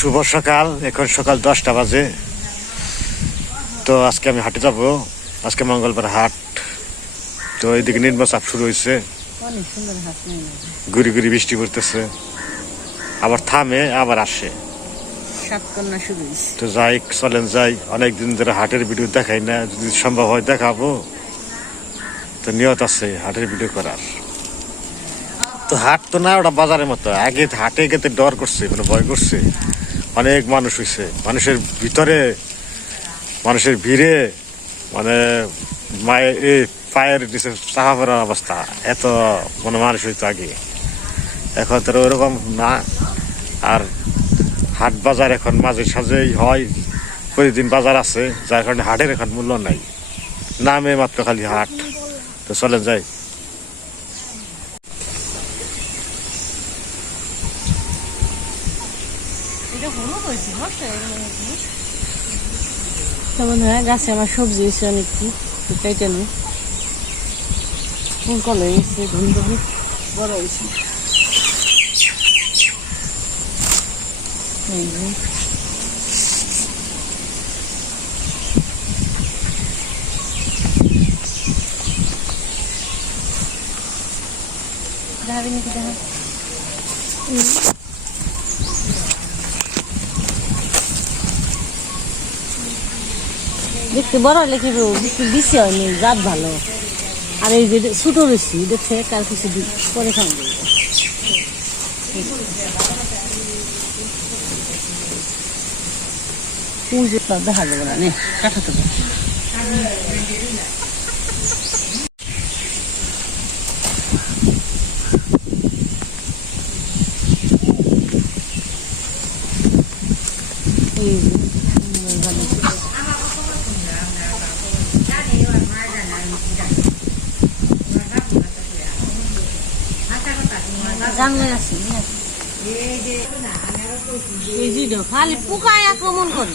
শুভ সকাল। এখন সকাল দশটা বাজে। তো আজকে আমি হাটে যাব। আজকে মঙ্গলবার হাট। তো এইদিকে নির্মল চাপ শুরু হয়েছে গুড়ি গুড়ি বৃষ্টি পড়তেছে। আবার থামে আবার আসে। তো যাই চলেন যাই। অনেক দিন ধরে হাটের ভিডিও দেখাই না। যদি সম্ভব হয় দেখাবো। তো নিয়ত আছে হাটের ভিডিও করার। তো হাট তো না ওটা বাজারের মতো। আগে হাটে গেতে ডর করছে মানে ভয় করছে। অনেক মানুষ হয়েছে মানুষের ভিতরে, মানুষের ভিড়ে মানে মায়ের, এ পায়ের নিচে চাপা পড়ার অবস্থা। এত মানে মানুষ হইতো আগে। এখন তো ওরকম না। আর হাট বাজার এখন মাঝে সাঝেই হয়। প্রতিদিন বাজার আছে, যার কারণে হাটের এখন মূল্য নাই। নামে মাত্র খালি হাট। তো চলে যাই। তেমন হয়, গাছে আমার সবজি হয়েছে অনেক কি, তো কেটে নি ফুল কলে গেছে ধুম বড় হয়েছে। দেখাবি নাকি দেখতে বড় হলে কি বেশি হয়নি, জাত ভালো। আর এই যে ছোটো রয়েছি দেখছে কার কিছু পরে খাওয়া যাবে দেখা যাবে না, নে কাটা তো এই যে সুন্দর ভালো জানলে আছে এই যে দেখো, খালি পোকায় আক্রমণ করে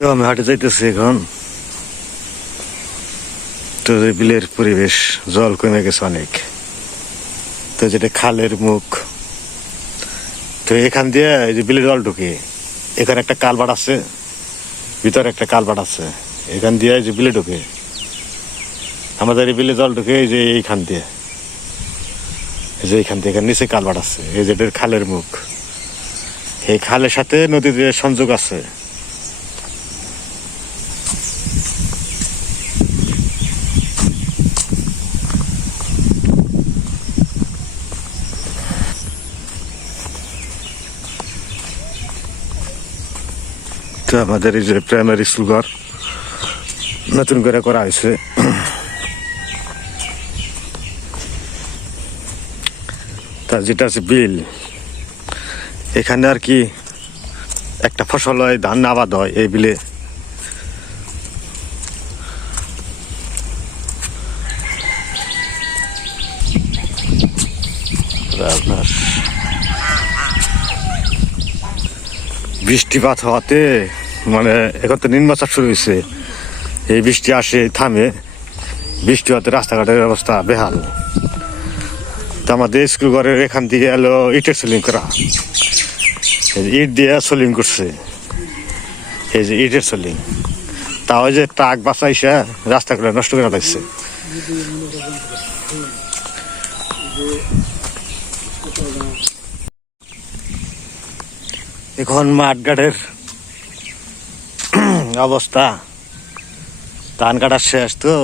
আমি হাটে যাইতেছি এখন। তো বিলের পরিবেশ, জল কমে গেছে অনেক। তো যেটা খালের মুখ। তো এখান দিয়ে এই যে বিলের জল এখানে একটা কালবাট আছে, ভিতরে একটা কালবাট আছে। এখান দিয়ে যে বিলে আমাদের এই বিলে জল এই যে এইখান দিয়ে। এই যে এইখান দিয়ে, এখানে নিচে কালবাট আছে, এই যে এটার খালের মুখ। এই খালের সাথে নদীর যে সংযোগ আছে তো আমাদের এই যে প্রাইমারি স্কুল ঘর নতুন করে করা হয়েছে। তা যেটা আছে বিল, এখানে আর কি একটা ফসল হয়, ধান আবাদ হয় এই বিলে। বৃষ্টিপাত হওয়াতে মানে এখন তো নিম্নচাপ শুরু হয়েছে এই বৃষ্টি আসে, থামে। বৃষ্টি হওয়াতে রাস্তাঘাটের অবস্থা বেহাল। তো আমাদের স্কুল ঘরের এখান থেকে এলো ইটের সোলিং করা। ইট দিয়ে সোলিং করছে। এই যে ইটের সোলিং। তাও যে ট্রাক বাঁচাইছে রাস্তাগুলো নষ্ট করে লাগছে এখন মাঠঘাটের অবস্থা। ধান কাটার শেষ তো।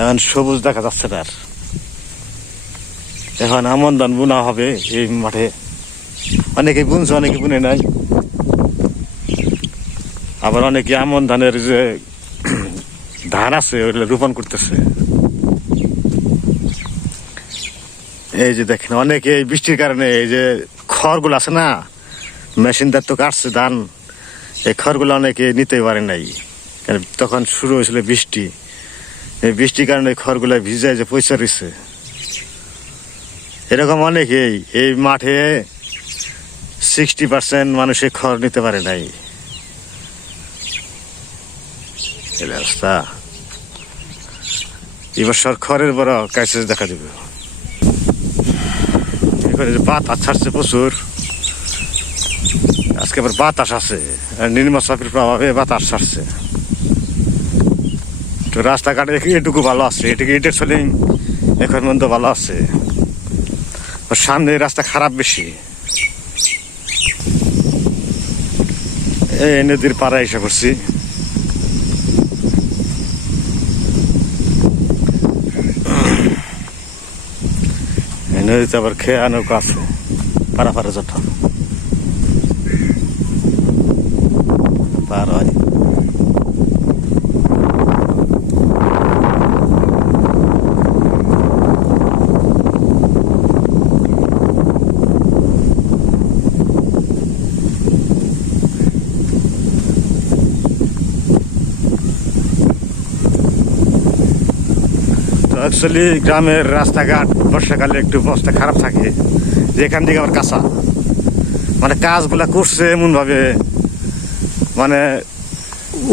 এখন সবুজ দেখা যাচ্ছে তার। এখন আমন ধান বোনা হবে এই মাঠে। অনেকে বুনছে অনেকে বুনে নাই। আবার অনেকে আমন ধানের যে ধান আছে ওইগুলো রোপণ করতেছে। এই যে দেখেন, অনেকে বৃষ্টির কারণে এই যে খড়গুলো আছে না মেশিনদার তো কাটছে ধান। এই খড়গুলো অনেকে নিতে পারে নাই। তখন শুরু হয়েছিল বৃষ্টি। এই বৃষ্টির কারণে খড়গুলো ভিজে যে পয়সা রয়েছে। এরকম অনেকেই এই মাঠে সিক্সটি পার্সেন্ট মানুষে খড় নিতে পারে নাই। অবস্থা এবছর খড়ের বড় কাছে দেখা দেবে। বাতাস ছাড়ছে প্রচুর। আজকে আবার বাতাস আছে। নির্মচাপের প্রভাবে বাতাস ছাড়ছে। তো রাস্তাঘাটে এটুকু ভালো আছে, এটুকু ইটের চলিং এখন মধ্যে ভালো আছে। সামনে রাস্তা খারাপ বেশি। এই নদীর পাড়া এসে করছি নদীতে আবার খেয়া নৌকা আছে পাড়া পাড়া যত পার হয় তো অ্যাকচুয়ালি গ্রামের রাস্তাঘাট, বর্ষাকালে একটু অবস্থা খারাপ থাকে, যে এখান থেকে আবার কাঁচা মানে কাজগুলা করছে এমনভাবে মানে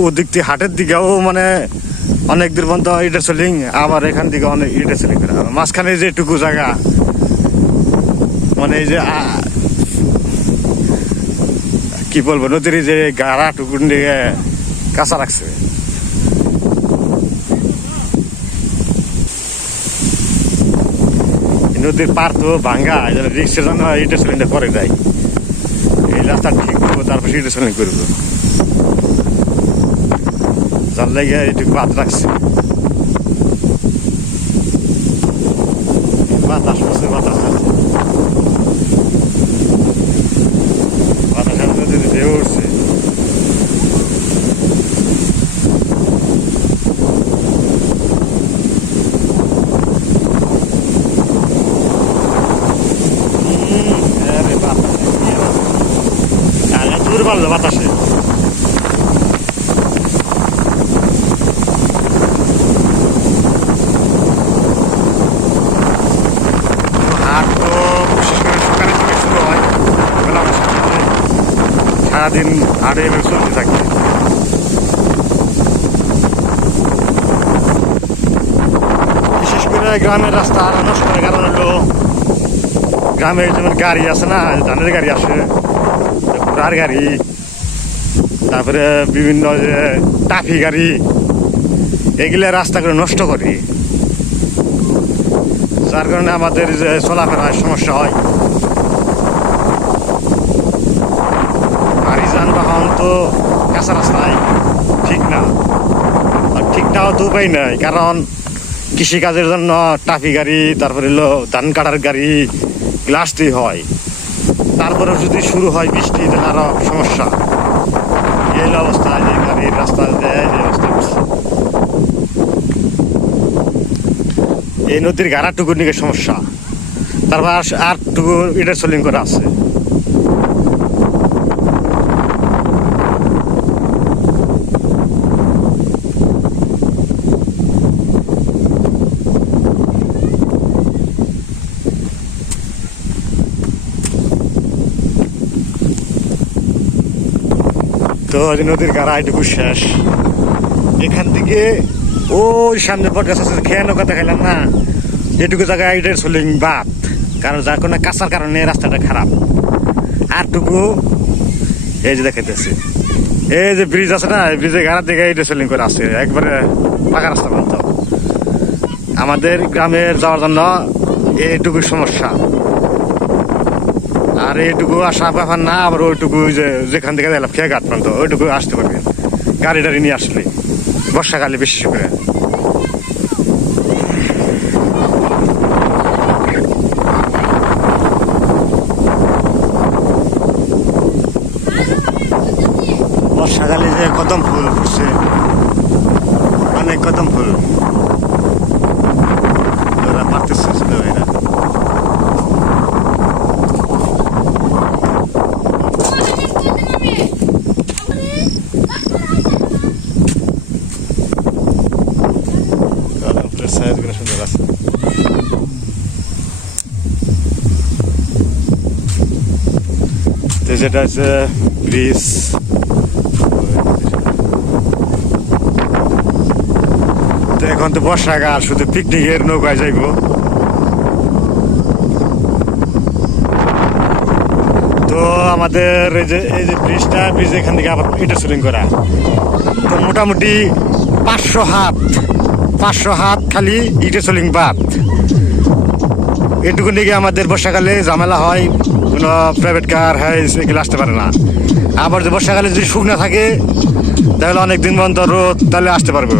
ওদিক থেকে হাটের দিকেও মানে অনেক দূর পর্যন্ত ইটের সেলিং আবার এখান থেকে অনেক ইটের সেলিং। মাঝখানে যেটুকু জায়গা মানে এই যে কি বলব, নদীর যে গাড়া টুকুন দিয়ে কাঁচা রাখছে নদীর পার তো ভাঙ্গা রিক্সের জন্য ইটের সেলিংটা পরে যায় এই রাস্তা ঠিক করব, তারপর ইটের সেলিং করব যার লাগে এটুকু বাদ রাখছে বাতাস করছে বাতাস আছে বাতাসের মধ্যে যদি ঢেউ উঠছে হুম, আরে বাতাস, কি অবস্থা। আরে দূর পারল বাতাসে হাট তো বিশেষ করে সকালের দিকে শুরু হয় বেলা সাতটা বাজে। সারাদিন হাটে এভাবে চলতে থাকে বিশেষ করে গ্রামের রাস্তা আর নষ্ট হওয়ার কারণ হলো গ্রামে যেমন গাড়ি আছে না ধানের গাড়ি আসে। ঘোড়ার গাড়ি তারপরে বিভিন্ন যে টাফি গাড়ি, এগুলা রাস্তাগুলো নষ্ট করি। যার কারণে আমাদের যে চলাফেরায় সমস্যা হয়। গাড়ি, যানবাহন তো কাঁচা রাস্তায় ঠিক না। আর ঠিক নাও তো উপায় নাই, কারণ কৃষিকাজের জন্য টাফি গাড়ি, তারপরে হলো ধান কাটার গাড়ি গ্লাসটি হয়। তারপরে যদি শুরু হয় বৃষ্টি, তাহলে আরও সমস্যা। এই অবস্থা যে গাড়ির রাস্তা দেয় এই নদীর গাড়াটুকুর নিকে সমস্যা। তারপর আর টুকু ইটের সোলিং করা আছে। তো নদীর গাড়া এটুকু শেষ। এখান থেকে ওই সামনে বট গাছ আছে খেয়ে নৌকা দেখাইলাম না। এটুকু জায়গায় ইটের সোলিং বাদ। কারণ যার কোনো কাঁচার কারণে রাস্তাটা খারাপ। আরটুকু এই যে দেখাইতেছে। এই যে ব্রিজ আছে না, এই ব্রিজের গাড়ার দিকে ইটের সোলিং করে আছে। একবারে পাকা রাস্তা পর্যন্ত আমাদের গ্রামের যাওয়ার জন্য এইটুকু সমস্যা। আর এইটুকু আসা ব্যাপার না, আবার ওইটুকু যে যেখান থেকে দিলাম খেয়ে ঘাট পর্যন্ত ওইটুকু আসতে পারবেন গাড়ি টাড়ি নিয়ে আসলে, বর্ষাকালে বিশেষ করে বর্ষাকালে যে কদম ফুল ফুটছে, অনেক কদম ফুল ওরা পারতেছে ছিল এরা তো যেটা হচ্ছে ব্রিজ তো এখন তো বর্ষাকাল শুধু পিকনিকের নৌকায় যাইব। তো আমাদের এই যে এই যে ব্রিজটা ব্রিজ এখান থেকে আবার এটা সুলিং করা। তো মোটামুটি পাঁচশো হাত পাঁচশো হাত খালি ইটে সোলিং বাদ। এটুকু নিয়ে আমাদের বর্ষাকালে ঝামেলা হয়। কোনো প্রাইভেট কার হ্যাঁ এগুলো আসতে পারে না। আবার যে বর্ষাকালে যদি শুকনা থাকে, তাহলে অনেক দিন পর্যন্ত রোদ, তাহলে আসতে পারবে।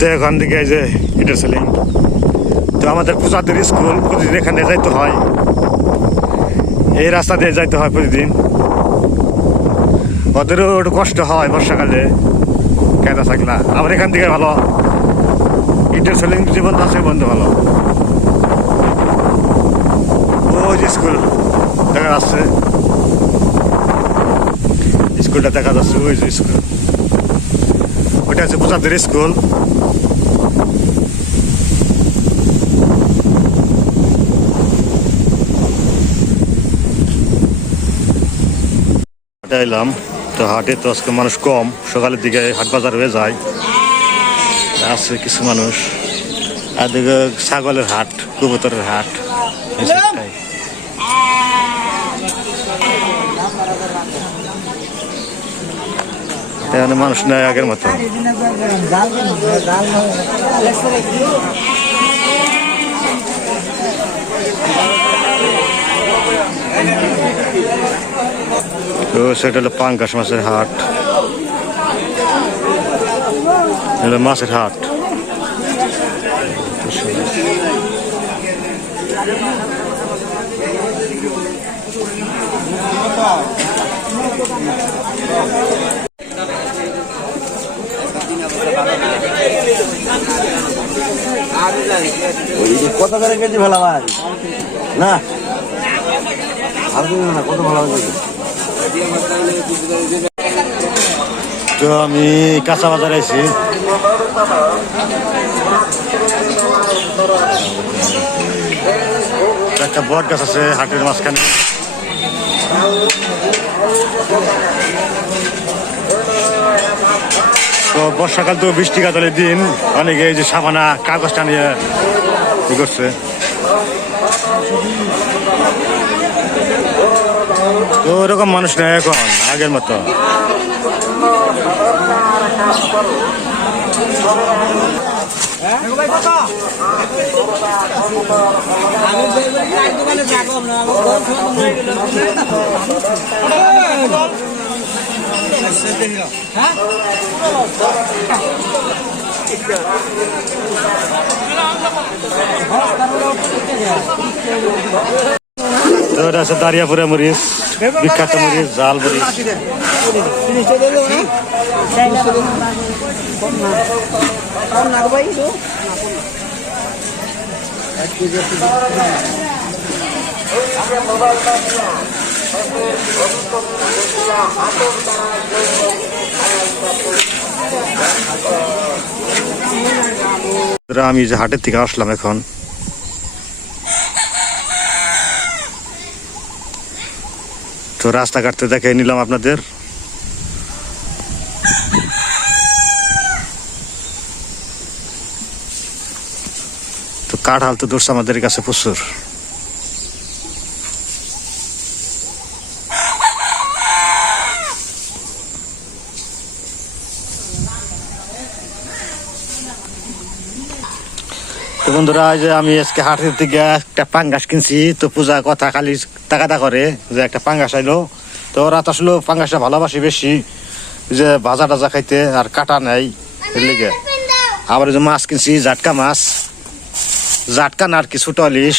তো এখান থেকে এই যে ইটার সেলিং তো আমাদের পূজাদের স্কুল প্রতিদিন এখানে যাইতে হয়। এই রাস্তা দিয়ে যাইতে হয় প্রতিদিন। ওদেরও একটু কষ্ট হয় বর্ষাকালে। কেনা থাকলা। আবার এখান থেকে ভালো। ইটের সেলিং জীবন আছে, বন্ধু ভালো। ওই যে স্কুল দেখা যাচ্ছে। স্কুলটা দেখা যাচ্ছে, ওই যে স্কুল ওটা হচ্ছে পূজাদের স্কুল এলাম তো হাটে তো আজকে মানুষ কম, সকালের দিকে হাট বাজার হয়ে যায়। আছে কিছু মানুষ। আর ছাগলের হাট, কবুতরের হাট। এখানে মানুষ নেই আগের মতো। তো সেটা হলো পাঙ্কাশ মাছের হাট। হলো মাছের হাট। কত করে কেজি ভালো ভাই না। আর না, কত ভালো তো আমি কাঁচা বাজার আইছি। একটা বট গাছ আছে, হাটের মাঝখানে। তো বর্ষাকাল তো বৃষ্টি কাতালের দিন। অনেকে এই যে সাবানা কাগজটা নিয়ে ই করছে। তো ওরকম মানুষ নেই এখন, আগের মতো। তো এটা আছে দারিয়াপুরে মরিচ বিখ্যাত মরিচ জাল মরিচ। তো আমি যে হাটের থেকে আসলাম এখন। তো রাস্তা কাটতে দেখে নিলাম আপনাদের। তো কাঠ হালতে দোষ আমাদের কাছে প্রচুর। তো বন্ধুরা যে আমি আজকে হাটের থেকে একটা পাঙ্গাস কিনছি। তো পূজা কথা খালি টাকাটা করে যে একটা পাঙ্গাস আইলো। তো ওরা তো আসলে পাঙ্গাসটা ভালোবাসি বেশি। যে ভাজা টাজা খাইতে আর কাটা নেই এর লিগে। আবার যে মাছ কিনছি, জাটকা মাছ। জাটকা না আর কি ছোট ইলিশ।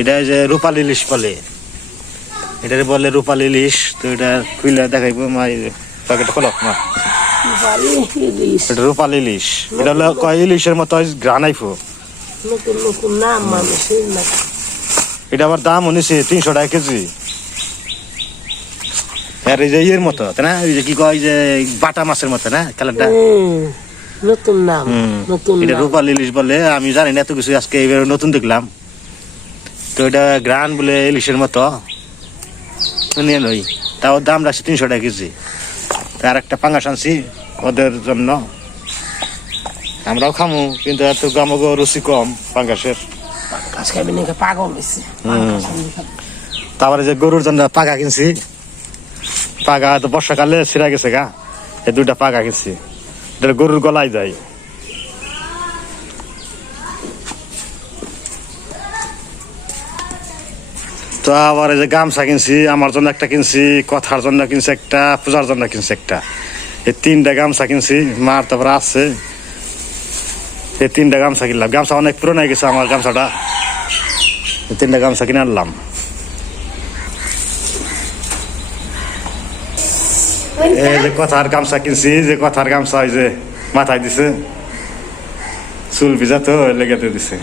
এটা যে রূপালি ইলিশ বলে। এটা বলে রূপালি ইলিশ। তো এটা খুলে দেখাইবো মা প্যাকেট খোলক মা। এটা রূপালি ইলিশ। এটা হলো কয় ইলিশের মতো? গ্রানাইফো। নতুন নতুন নাম মানুষের না। এটা আবার দাম তিনশো টাকা কেজি। আর এই যে ইয়ের মতো তাই না? ওই যে কি কয় যে বাটা মাছের মতো না? কালারটা? নতুন নাম নতুন এটা রূপালি ইলিশ বলে আমি জানি না এত কিছু আজকে এবার নতুন দেখলাম। তো এটা গ্রান বলে ইলিশের মতো। নিয়ে নই তাও দাম রাখছে তিনশো টাকা কেজি। আর একটা পাঙ্গাস আনছি। ওদের জন্য। আমরাও খামু কিন্তু এত গামগো রুচি কম পাঙ্গাসের। কাজ খাবি নাকি? পাগল হয়েছে তারপরে যে গরুর জন্য পাকা কিনছি পাকা তো বর্ষাকালে ছিঁড়া গেছে গা এই দুইটা পাকা কিনছি। গরুর গলায় যায়। তো আবার এই যে গামছা কিনছি আমার জন্য একটা কিনছি কথার জন্য কিনছি একটা পূজার জন্য কিনছি একটা। এই তিনটা গামছা কিনছি, মার তারপরে আছে এই তিনটা গামছা কিনলাম। গামছা অনেক পুরনো হয়ে গেছে আমার গামছাটা। এই তিনটা গামছা কিনে আনলাম। এই যে কথার গামছা কিনছি, যে কথার গামছা ওই যে মাথায় দিছে। চুল ভিজা তো লেগেতে দিছে।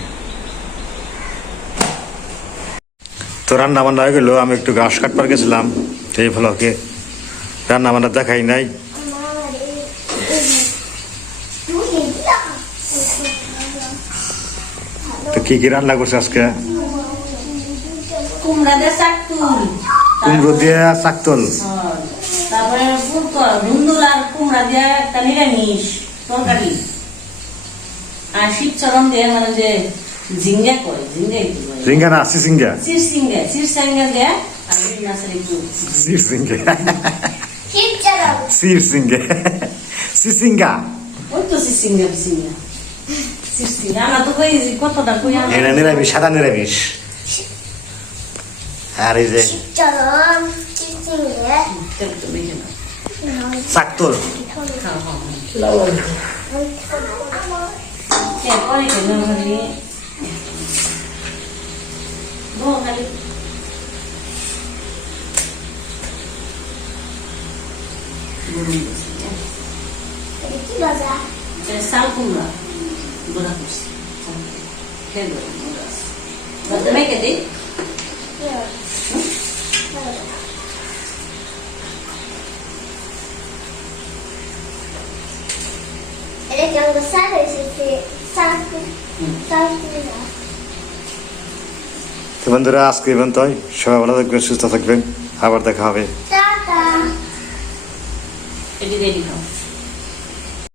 তো রান্না বান্না হয়ে গেলো, আমি একটু ঘাস কাটবার গেছিলাম এই ফলকে। রান্না বান্না দেখাই নাই তো কি কি রান্না করছে আজকে? কুমড়া দিয়ে চাকতুল কুমড়ো দিয়ে চাকতল তারপরে ধুন্দুল আর কুমড়া দিয়ে একটা নিরামিষ তরকারি। আর শীতচরণ দিয়ে মানে যে ঝিঙ্গা কয় ঝিঙ্গা রিঙ্গা না সিসিঙ্গা চির সিঙ্গা চির সিঙ্গা দিয়ে আর বিন মাছের একটু সির সিঙ্গে সির সিঙ্গে সিসিঙ্গা ওই তো চির সিঙ্গা এটা নিরামিষ সাদা নিরামিষ আর এই যে Sal kumla. Buna kursi. Gel böyle burası. Bak demek. এটা কি আমাকে সার এসেছে সার সার না তো বন্ধুরা আজকে ইভেন তাই সবাই ভালো থাকবেন সুস্থ থাকবেন আবার দেখা হবে টাটা.